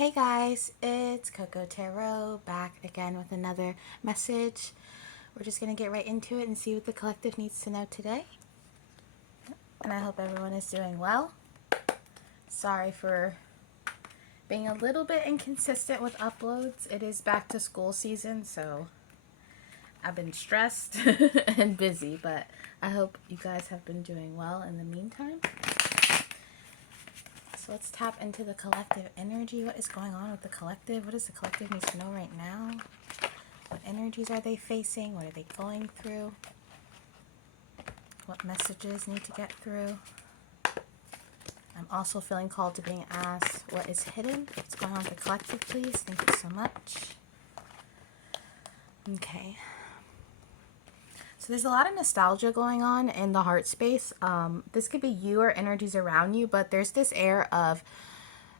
Hey guys, it's Coco Tarot back again with another message. We're just going to get right into it and see what the collective needs to know today. And I hope everyone is doing well. Sorry for being a little bit inconsistent with uploads. It is back to school season, so I've been stressed and busy, but I hope you guys have been doing well in the meantime. So let's tap into the collective energy. What is going on with the collective? What does the collective need to know right now? What energies are they facing? What are they going through? What messages need to get through? I'm also feeling called to being asked what is hidden. What's going on with the collective, please? Thank you so much. Okay. So there's a lot of nostalgia going on in the heart space. This could be you or energies around you, but there's this air of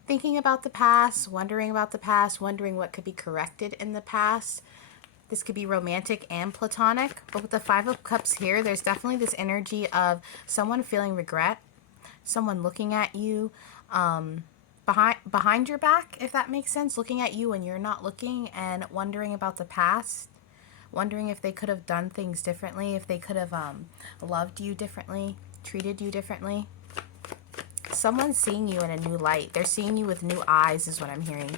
thinking about the past, wondering about the past, wondering what could be corrected in the past. This could be romantic and platonic, but with the Five of Cups here, there's definitely this energy of someone feeling regret, someone looking at you behind your back, if that makes sense, looking at you when you're not looking and wondering about the past. Wondering if they could have done things differently, if they could have loved you differently, treated you differently. Someone's seeing you in a new light. They're seeing you with new eyes is what I'm hearing.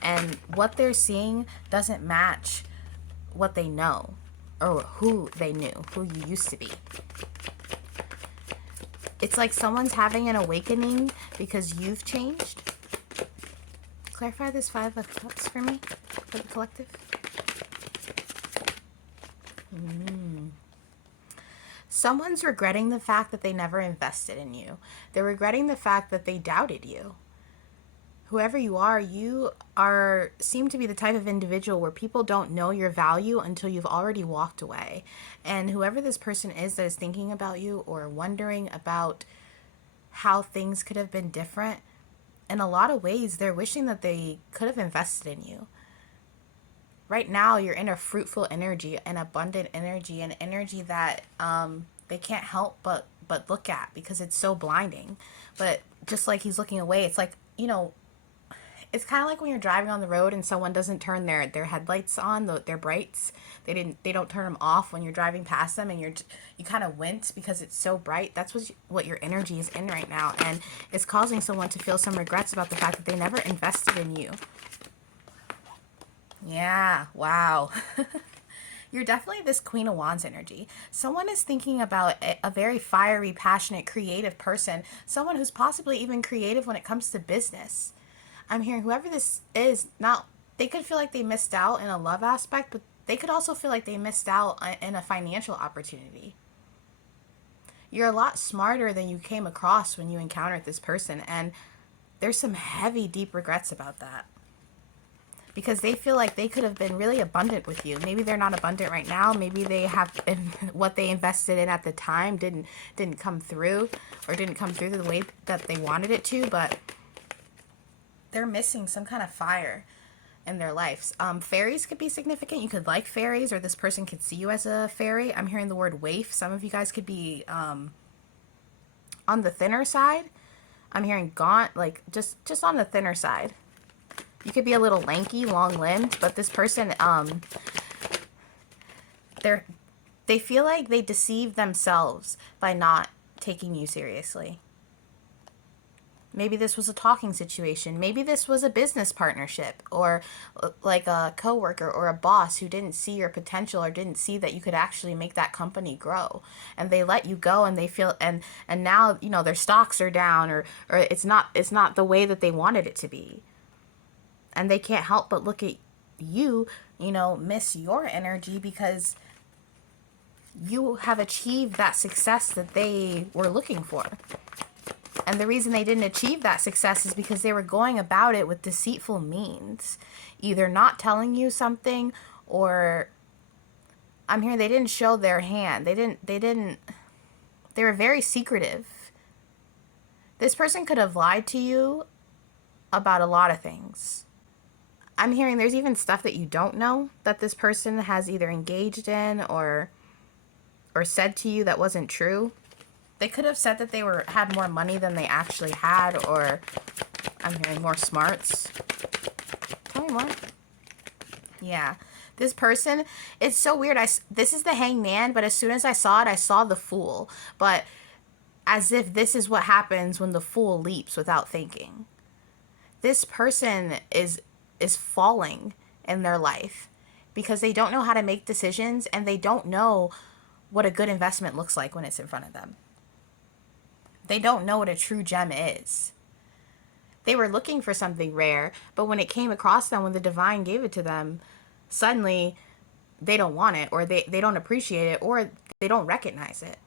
And what they're seeing doesn't match what they know or who they knew, who you used to be. It's like someone's having an awakening because you've changed. Clarify this Five of Cups for me, for the collective. Someone's regretting the fact that they never invested in you. They're regretting the fact that they doubted you. Whoever you seem to be the type of individual where people don't know your value until you've already walked away. And whoever this person is that is thinking about you or wondering about how things could have been different, in a lot of ways, they're wishing that they could have invested in you. Right now, you're in a fruitful energy, an abundant energy, an energy that they can't help but look at because it's so blinding. But just like he's looking away, it's like, it's kind of like when you're driving on the road and someone doesn't turn their headlights on, their brights. They don't turn them off when you're driving past them, and you kind of wince because it's so bright. That's what your energy is in right now, and it's causing someone to feel some regrets about the fact that they never invested in you. Yeah, wow. You're definitely this Queen of Wands energy. Someone is thinking about a very fiery, passionate, creative person. Someone who's possibly even creative when it comes to business. I'm hearing whoever this is, now, they could feel like they missed out in a love aspect, but they could also feel like they missed out in a financial opportunity. You're a lot smarter than you came across when you encountered this person, and there's some heavy, deep regrets about that. Because they feel like they could have been really abundant with you. Maybe they're not abundant right now. Maybe they have what they invested in at the time didn't come through, or didn't come through the way that they wanted it to. But they're missing some kind of fire in their lives. Fairies could be significant. You could like fairies, or this person could see you as a fairy. I'm hearing the word waif. Some of you guys could be on the thinner side. I'm hearing gaunt, like just on the thinner side. You could be a little lanky, long-limbed, but this person, they feel like they deceived themselves by not taking you seriously. Maybe this was a talking situation. Maybe this was a business partnership, or like a coworker or a boss who didn't see your potential or didn't see that you could actually make that company grow. And they let you go, and they feel, and now, their stocks are down, or it's not the way that they wanted it to be. And they can't help but look at you, miss your energy because you have achieved that success that they were looking for. And the reason they didn't achieve that success is because they were going about it with deceitful means. Either not telling you something, or I'm hearing they didn't show their hand. They were very secretive. This person could have lied to you about a lot of things. I'm hearing there's even stuff that you don't know that this person has either engaged in or said to you that wasn't true. They could have said that they had more money than they actually had, or I'm hearing more smarts. Tell me more. Yeah. This person, it's so weird. This is the Hangman, but as soon as I saw it, I saw the Fool. But as if this is what happens when the Fool leaps without thinking. This person is falling in their life because they don't know how to make decisions, and they don't know what a good investment looks like when it's in front of them. They don't know what a true gem is. They were looking for something rare, but when it came across them, when the divine gave it to them, suddenly they don't want it, or they don't appreciate it, or they don't recognize it.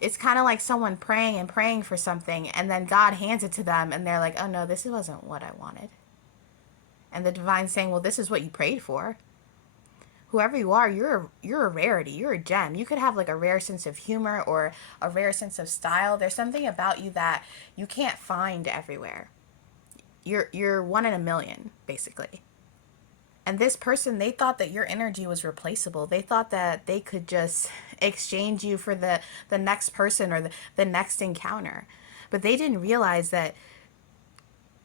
It's kind of like someone praying and praying for something, and then God hands it to them, and they're like, oh no, this wasn't what I wanted. And the divine's saying, well, this is what you prayed for. Whoever you are, you're a rarity. You're a gem. You could have like a rare sense of humor or a rare sense of style. There's something about you that you can't find everywhere. You're one in a million, basically. And this person, they thought that your energy was replaceable. They thought that they could just exchange you for the next person or the next encounter. But they didn't realize that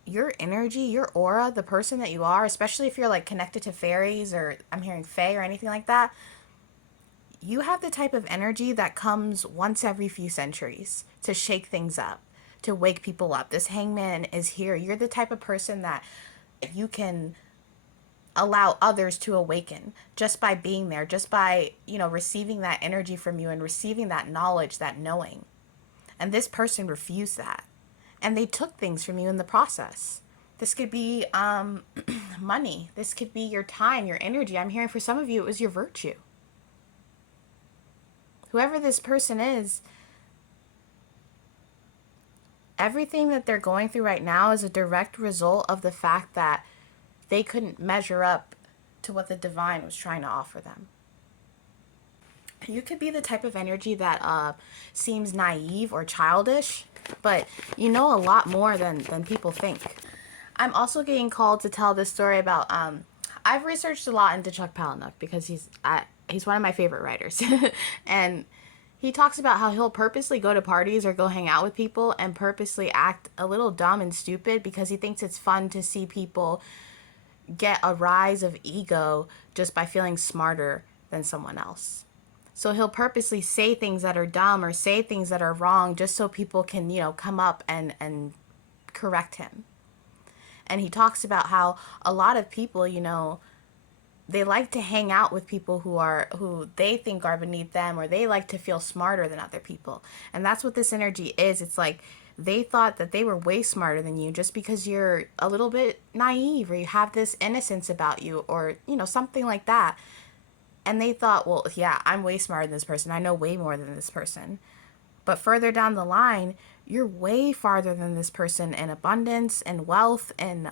your energy, your aura, the person that you are, especially if you're like connected to fairies, or I'm hearing fae or anything like that, you have the type of energy that comes once every few centuries to shake things up, to wake people up. This Hangman is here. You're the type of person that you can allow others to awaken just by being there, just by, receiving that energy from you and receiving that knowledge, that knowing. And this person refused that. And they took things from you in the process. This could be money. This could be your time, your energy. I'm hearing for some of you, it was your virtue. Whoever this person is, everything that they're going through right now is a direct result of the fact that they couldn't measure up to what the divine was trying to offer them. You could be the type of energy that seems naive or childish, but you know a lot more than people think. I'm also getting called to tell this story about, I've researched a lot into Chuck Palahniuk because he's one of my favorite writers. And he talks about how he'll purposely go to parties or go hang out with people and purposely act a little dumb and stupid because he thinks it's fun to see people get a rise of ego just by feeling smarter than someone else. So he'll purposely say things that are dumb or say things that are wrong just so people can, come up and correct him. And he talks about how a lot of people, they like to hang out with people who they think are beneath them, or they like to feel smarter than other people. And that's what this energy is. It's like they thought that they were way smarter than you just because you're a little bit naive, or you have this innocence about you, or, something like that. And they thought, well, yeah, I'm way smarter than this person. I know way more than this person. But further down the line, you're way farther than this person in abundance and wealth and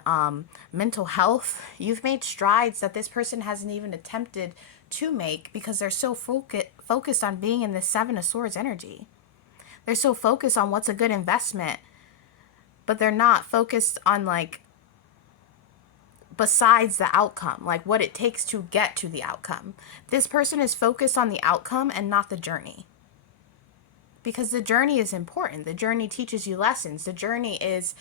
mental health. You've made strides that this person hasn't even attempted to make because they're so focused on being in the Seven of Swords energy. They're so focused on what's a good investment, but they're not focused on, besides the outcome, what it takes to get to the outcome. This person is focused on the outcome and not the journey. Because the journey is important. The journey teaches you lessons. The journey is,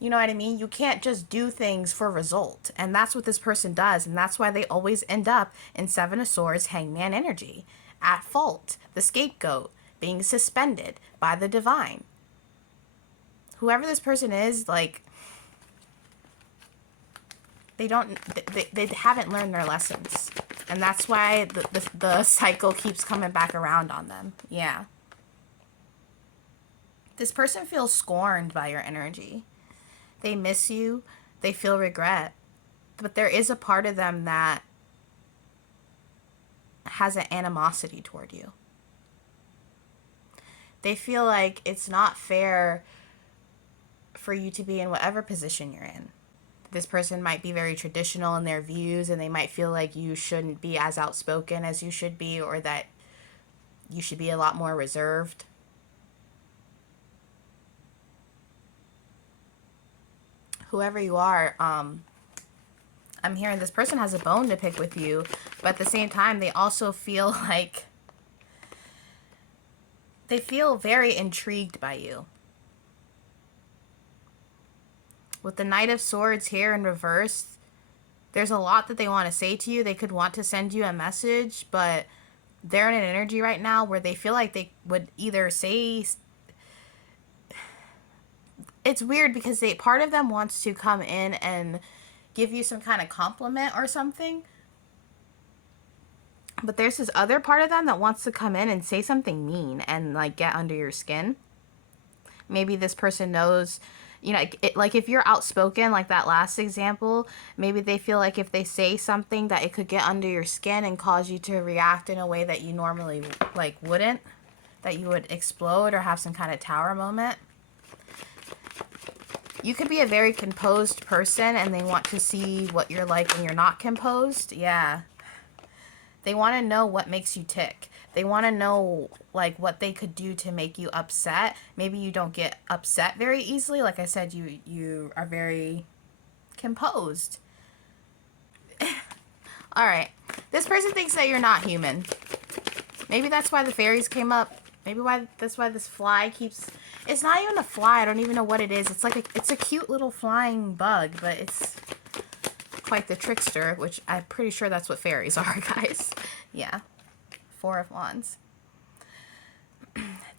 you know what I mean? You can't just do things for result. And that's what this person does. And that's why they always end up in Seven of Swords, Hangman energy. At fault. The scapegoat. Being suspended by the divine. Whoever this person is, they haven't learned their lessons. And that's why the cycle keeps coming back around on them. Yeah. This person feels scorned by your energy. They miss you. They feel regret. But there is a part of them that has an animosity toward you. They feel like it's not fair for you to be in whatever position you're in. This person might be very traditional in their views, and they might feel like you shouldn't be as outspoken as you should be, or that you should be a lot more reserved. Whoever you are, I'm hearing this person has a bone to pick with you, but at the same time, they also feel like they feel very intrigued by you. With the Knight of Swords here in reverse, there's a lot that they want to say to you. They could want to send you a message, but they're in an energy right now where they feel like they would either say... It's weird because part of them wants to come in and give you some kind of compliment or something. But there's this other part of them that wants to come in and say something mean and, like, get under your skin. Maybe this person knows, you know, like if you're outspoken, like that last example, maybe they feel like if they say something that it could get under your skin and cause you to react in a way that you normally, like, wouldn't. That you would explode or have some kind of tower moment. You could be a very composed person and they want to see what you're like when you're not composed. Yeah. They want to know what makes you tick. They want to know, like, what they could do to make you upset. Maybe you don't get upset very easily. Like I said, you are very composed. All right. This person thinks that you're not human. Maybe that's why the fairies came up. Maybe that's why this fly keeps... It's not even a fly. I don't even know what it is. It's like it's a cute little flying bug, but it's quite the trickster, which I'm pretty sure that's what fairies are, guys. Yeah. 4 of Wands.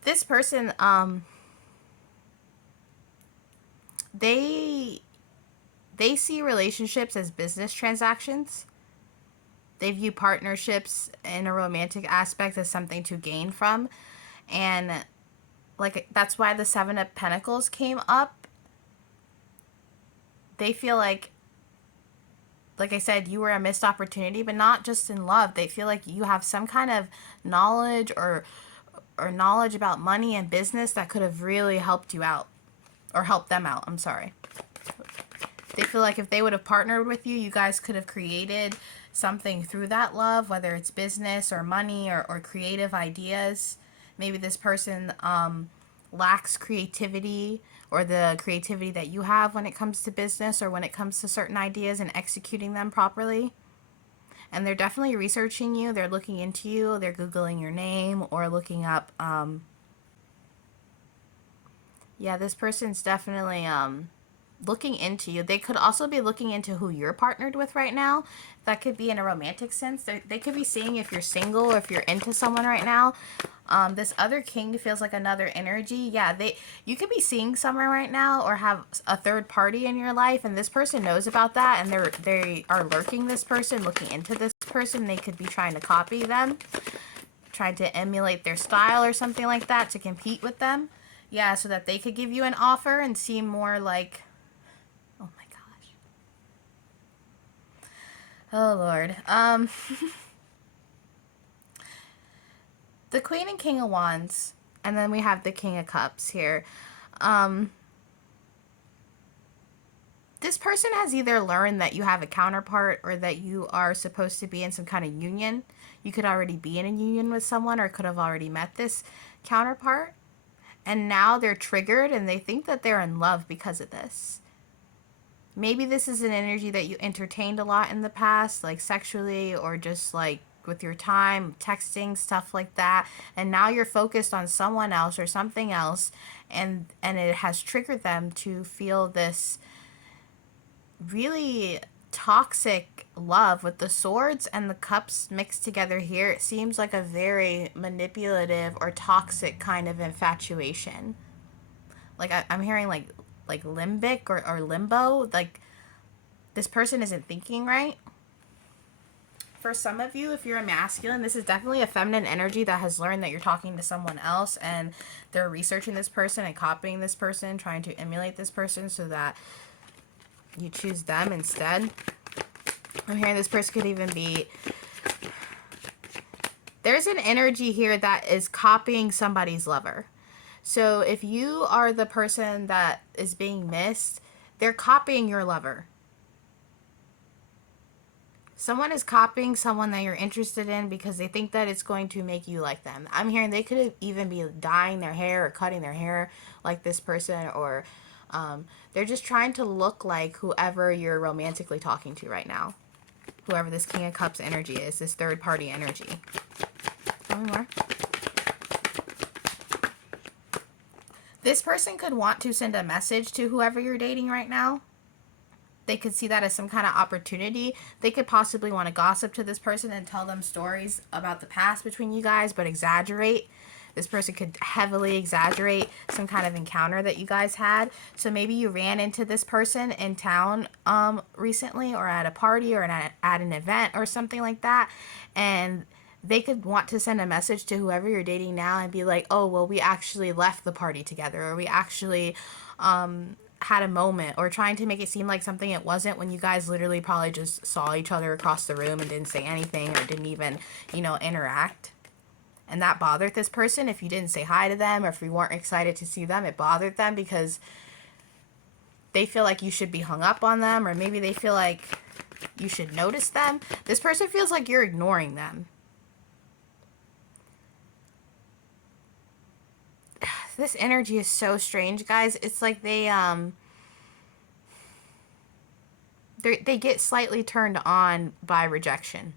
This person, they see relationships as business transactions. They view partnerships in a romantic aspect as something to gain from. And, like, that's why the 7 of Pentacles came up. They feel like I said, you were a missed opportunity, but not just in love. They feel like you have some kind of knowledge or knowledge about money and business that could have really helped you out. Or helped them out, I'm sorry. They feel like if they would have partnered with you, you guys could have created something through that love, whether it's business or money or creative ideas. Maybe this person lacks creativity or the creativity that you have when it comes to business or when it comes to certain ideas and executing them properly. And they're definitely researching you. They're looking into you. They're Googling your name or looking up. Yeah, this person's definitely looking into you. They could also be looking into who you're partnered with right now. That could be in a romantic sense. They could be seeing if you're single or if you're into someone right now. This other king feels like another energy. Yeah, you could be seeing someone right now or have a third party in your life, and this person knows about that, and they are lurking this person, looking into this person. They could be trying to copy them, trying to emulate their style or something like that to compete with them. Yeah, so that they could give you an offer and seem more like... Oh my gosh. Oh Lord. The Queen and King of Wands, and then we have the King of Cups here. This person has either learned that you have a counterpart or that you are supposed to be in some kind of union. You could already be in a union with someone or could have already met this counterpart. And now they're triggered and they think that they're in love because of this. Maybe this is an energy that you entertained a lot in the past, like sexually or just like with your time, texting, stuff like that. And now you're focused on someone else or something else, and it has triggered them to feel this really toxic love. With the swords and the cups mixed together here, it seems like a very manipulative or toxic kind of infatuation. Like I'm hearing like limbic or limbo. Like this person isn't thinking right. For some of you, if you're a masculine, this is definitely a feminine energy that has learned that you're talking to someone else and they're researching this person and copying this person, trying to emulate this person so that you choose them instead. I'm hearing this person could even be... There's an energy here that is copying somebody's lover. So if you are the person that is being missed, they're copying your lover. Someone is copying someone that you're interested in because they think that it's going to make you like them. I'm hearing they could even be dyeing their hair or cutting their hair like this person, or they're just trying to look like whoever you're romantically talking to right now. Whoever this King of Cups energy is, this third party energy. Tell me more. This person could want to send a message to whoever you're dating right now. They could see that as some kind of opportunity. They could possibly want to gossip to this person and tell them stories about the past between you guys, but exaggerate. This person could heavily exaggerate some kind of encounter that you guys had. So maybe you ran into this person in town recently, or at a party, or at an event or something like that. And they could want to send a message to whoever you're dating now and be like, oh, well, we actually left the party together, or we actually had a moment, or trying to make it seem like something it wasn't, when you guys literally probably just saw each other across the room and didn't say anything, or didn't even, interact. And that bothered this person. If you didn't say hi to them, or if you weren't excited to see them, it bothered them because they feel like you should be hung up on them, or maybe they feel like you should notice them. This person feels like you're ignoring them. This energy is so strange, guys. It's like they get slightly turned on by rejection.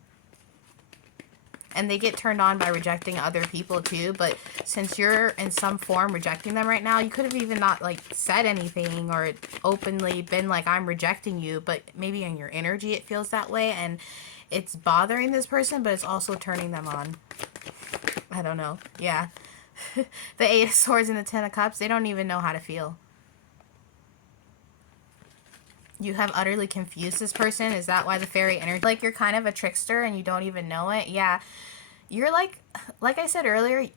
And they get turned on by rejecting other people too. But since you're in some form rejecting them right now, you could have even not said anything or openly been like, I'm rejecting you. But maybe in your energy it feels that way. And it's bothering this person, but it's also turning them on. I don't know. Yeah. The Eight of Swords and the Ten of Cups, they don't even know how to feel. You have utterly confused this person. Is that why the fairy energy? Like, you're kind of a trickster and you don't even know it. Yeah. You're like I said earlier,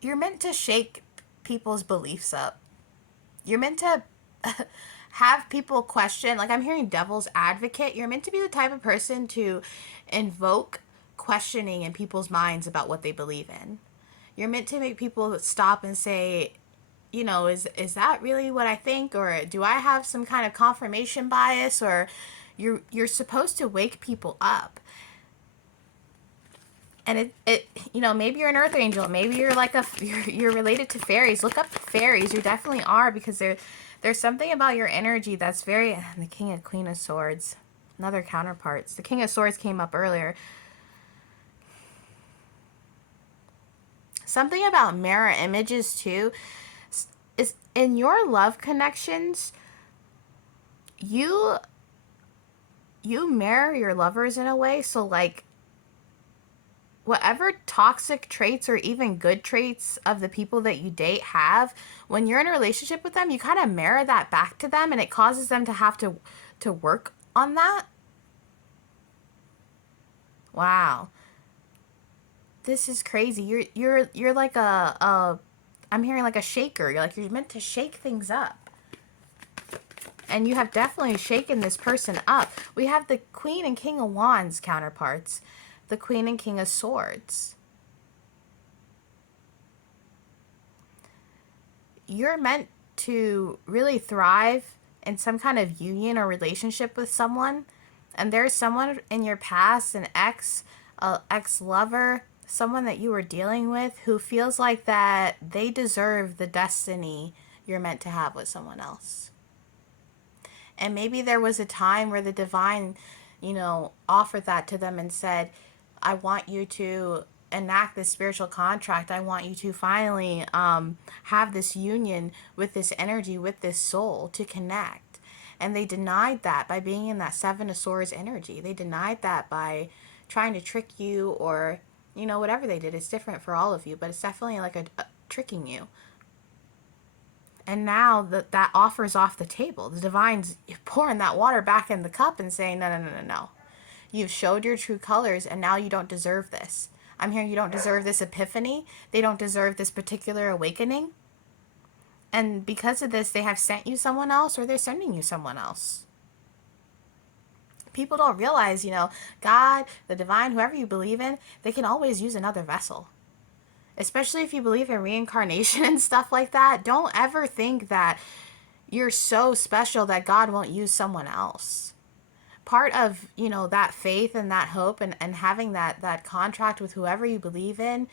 you're meant to shake people's beliefs up. You're meant to have people question. Like, I'm hearing devil's advocate. You're meant to be the type of person to invoke questioning in people's minds about what they believe in. You're meant to make people stop and say, is that really what I think? Or do I have some kind of confirmation bias? Or you're supposed to wake people up. And it maybe you're an earth angel. Maybe you're like you're related to fairies. Look up fairies. You definitely are, because there's something about your energy that's very... The King and Queen of Swords. Another counterparts. The King of Swords came up earlier. Something about mirror images too is in your love connections, you mirror your lovers in a way. So like, whatever toxic traits or even good traits of the people that you date have, when you're in a relationship with them, you kind of mirror that back to them, and it causes them to have to work on that. Wow. This is crazy. You're like I'm hearing like a shaker. You're meant to shake things up. And you have definitely shaken this person up. We have the Queen and King of Wands counterparts. The Queen and King of Swords. You're meant to really thrive in some kind of union or relationship with someone. And there's someone in your past, an ex-lover, someone that you were dealing with, who feels like that they deserve the destiny you're meant to have with someone else. And maybe there was a time where the divine, offered that to them and said, I want you to enact this spiritual contract. I want you to finally have this union with this energy, with this soul, to connect. And they denied that by being in that Seven of Swords energy. They denied that by trying to trick you, or whatever they did. It's different for all of you, but it's definitely like a tricking you. And now that offer's off the table. The divine's pouring that water back in the cup and saying, no. You've showed your true colors, and now you don't deserve this. I'm hearing you don't deserve this epiphany. They don't deserve this particular awakening. And because of this, they have sent you someone else, or they're sending you someone else. People don't realize, God, the divine, whoever you believe in, they can always use another vessel. Especially if you believe in reincarnation and stuff like that. Don't ever think that you're so special that God won't use someone else. Part of, that faith and that hope and having that contract with whoever you believe in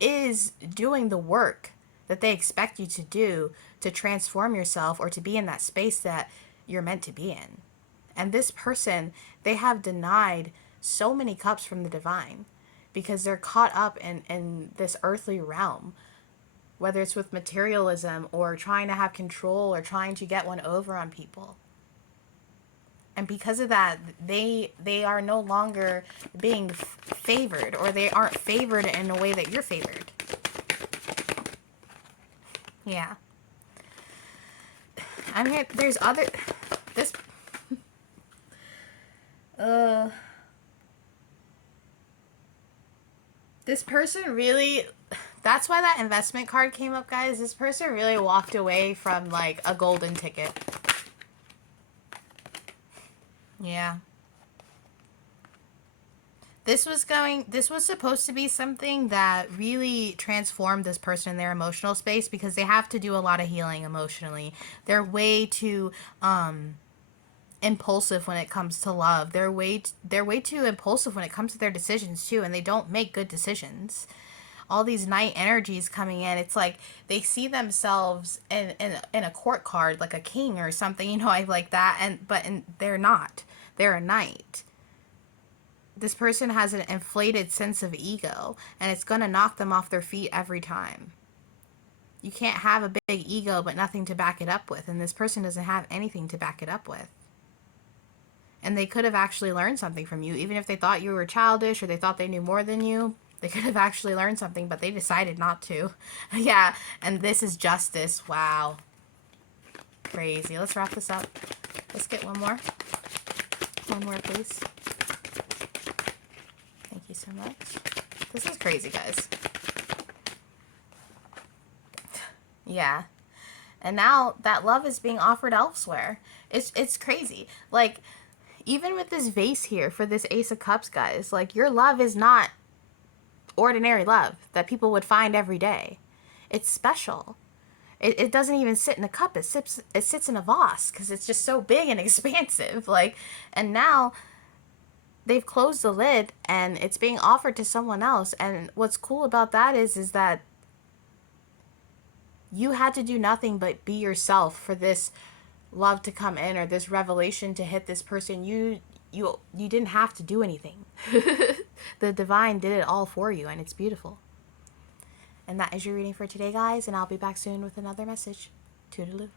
is doing the work that they expect you to do to transform yourself, or to be in that space that you're meant to be in. And this person, they have denied so many cups from the divine because they're caught up in this earthly realm, whether it's with materialism or trying to have control or trying to get one over on people. And because of that, they are no longer being favored, or they aren't favored in a way that you're favored. Yeah. I'm here. There's other. This. This person really. That's why that investment card came up, guys. This person really walked away from like a golden ticket. Yeah. This was supposed to be something that really transformed this person in their emotional space, because they have to do a lot of healing emotionally. They're way too impulsive when it comes to love. They're way too impulsive when it comes to their decisions too, and they don't make good decisions. All these night energies coming in, it's like they see themselves in a court card, like a king or something, like that, and they're not. They're a knight. This person has an inflated sense of ego, and it's going to knock them off their feet every time. You can't have a big ego but nothing to back it up with, and this person doesn't have anything to back it up with. And they could have actually learned something from you, even if they thought you were childish or they thought they knew more than you. They could have actually learned something, but they decided not to. Yeah, and this is justice. Wow. Crazy. Let's wrap this up. Let's get one more. One more, please. Thank you so much. This is crazy, guys. Yeah. And now that love is being offered elsewhere. It's crazy. Like, even with this vase here for this Ace of Cups, guys, like, your love is not ordinary love that people would find every day. It's special. It doesn't even sit in a cup. It sits in a vase because it's just so big and expansive. Like, and now they've closed the lid and it's being offered to someone else. And what's cool about that is that you had to do nothing but be yourself for this love to come in, or this revelation to hit this person. You didn't have to do anything. The divine did it all for you, and it's beautiful. And that is your reading for today, guys, and I'll be back soon with another message. Toodaloo.